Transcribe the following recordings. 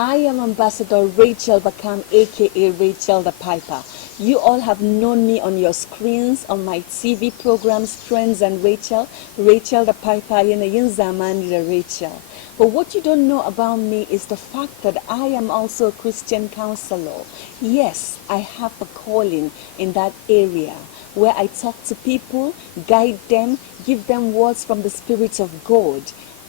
I am Ambassador Rachel Bakam, aka Rachel the Piper. You all have known me on your screens, on my TV programs, Friends and Rachel, Rachel the Piper, Yinzamani the Rachel. But what you don't know about me is the fact that I am also a Christian counselor. Yes, I have a calling in that area where I talk to people, guide them, give them words from the Spirit of God,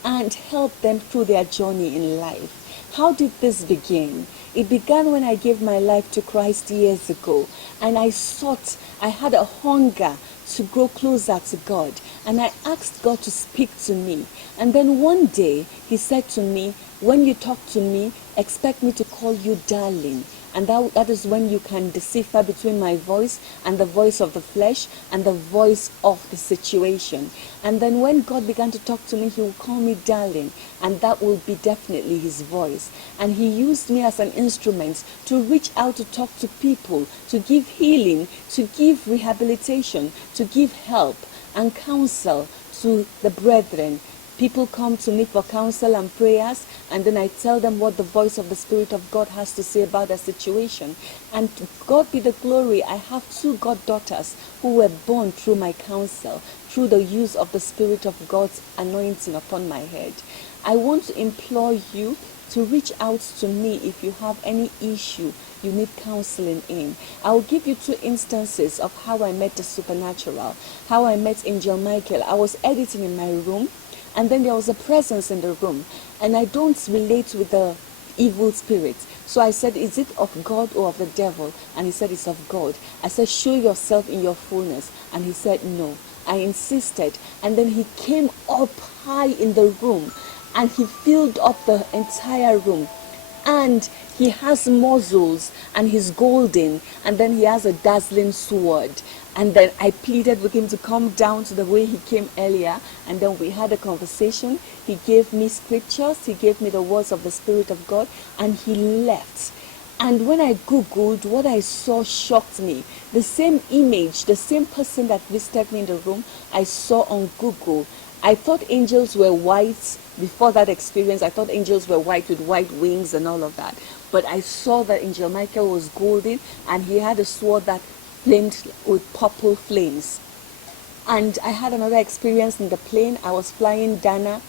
and help them through their journey in life. How did this begin? It began when I gave my life to Christ years ago, and I had a hunger to grow closer to God, and I asked God to speak to me. And then one day he said to me, when you talk to me, expect me to call you darling. And that is when you can decipher between my voice and the voice of the flesh and the voice of the situation. And then when God began to talk to me, he will call me darling, and that will be definitely his voice. And he used me as an instrument to reach out to talk to people, to give healing, to give rehabilitation, to give help and counsel to the brethren. People come to me for counsel and prayers, and then I tell them what the voice of the Spirit of God has to say about the situation. And to God be the glory, I have 2 goddaughters who were born through my counsel, through the use of the Spirit of God's anointing upon my head. I want to implore you to reach out to me if you have any issue you need counseling in. I will give you 2 instances of how I met the supernatural, how I met Angel Michael. I was editing in my room, and then there was a presence in the room, and I don't relate with the evil spirits. So I said, is it of God or of the devil? And he said, it's of God. I said, show yourself in your fullness. And he said, no. I insisted, and then he came up high in the room, and he filled up the entire room. And he has muzzles, and he's golden, and then he has a dazzling sword. And then I pleaded with him to come down to the way he came earlier, and then we had a conversation. He gave me scriptures, he gave me the words of the Spirit of God, and he left. And when I Googled, what I saw shocked me. The same image, the same person that visited me in the room, I saw on Google. I thought angels were white. Before that experience, I thought angels were white with white wings and all of that. But I saw that Angel Michael was golden, and he had a sword that flamed with purple flames. And I had another experience in the plane. I was flying Dana.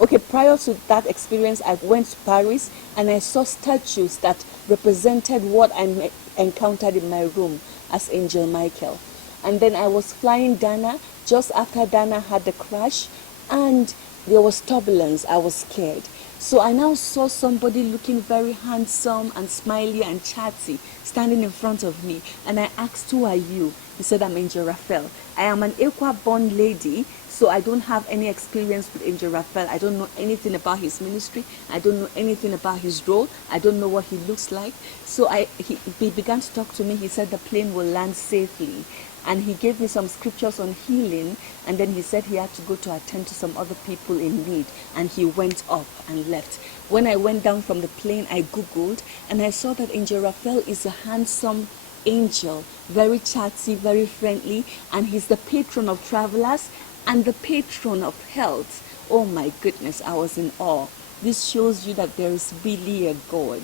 Okay, prior to that experience, I went to Paris, and I saw statues that represented what I encountered in my room as Angel Michael. And then I was flying Dana. Just after Dana had the crash, and there was turbulence, I was scared. So I now saw somebody looking very handsome and smiley and chatty standing in front of me. And I asked, who are you? He said, I'm Angel Raphael. I am an Equa-born lady, so I don't have any experience with Angel Raphael. I don't know anything about his ministry. I don't know anything about his role. I don't know what he looks like. So he began to talk to me. He said the plane will land safely. And he gave me some scriptures on healing, and then he said he had to go to attend to some other people in need, and he went up and left. When I went down from the plane, I Googled, and I saw that Angel Raphael is a handsome angel, very chatty, very friendly, and he's the patron of travelers and the patron of health. Oh my goodness, I was in awe. This shows you that there is really a God.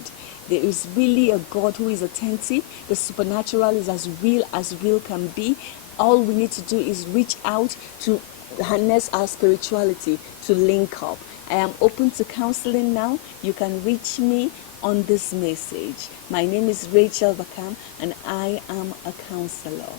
There is really a God who is attentive. The supernatural is as real can be. All we need to do is reach out to harness our spirituality, to link up. I am open to counseling now. You can reach me on this message. My name is Rachel Bakam, and I am a counselor.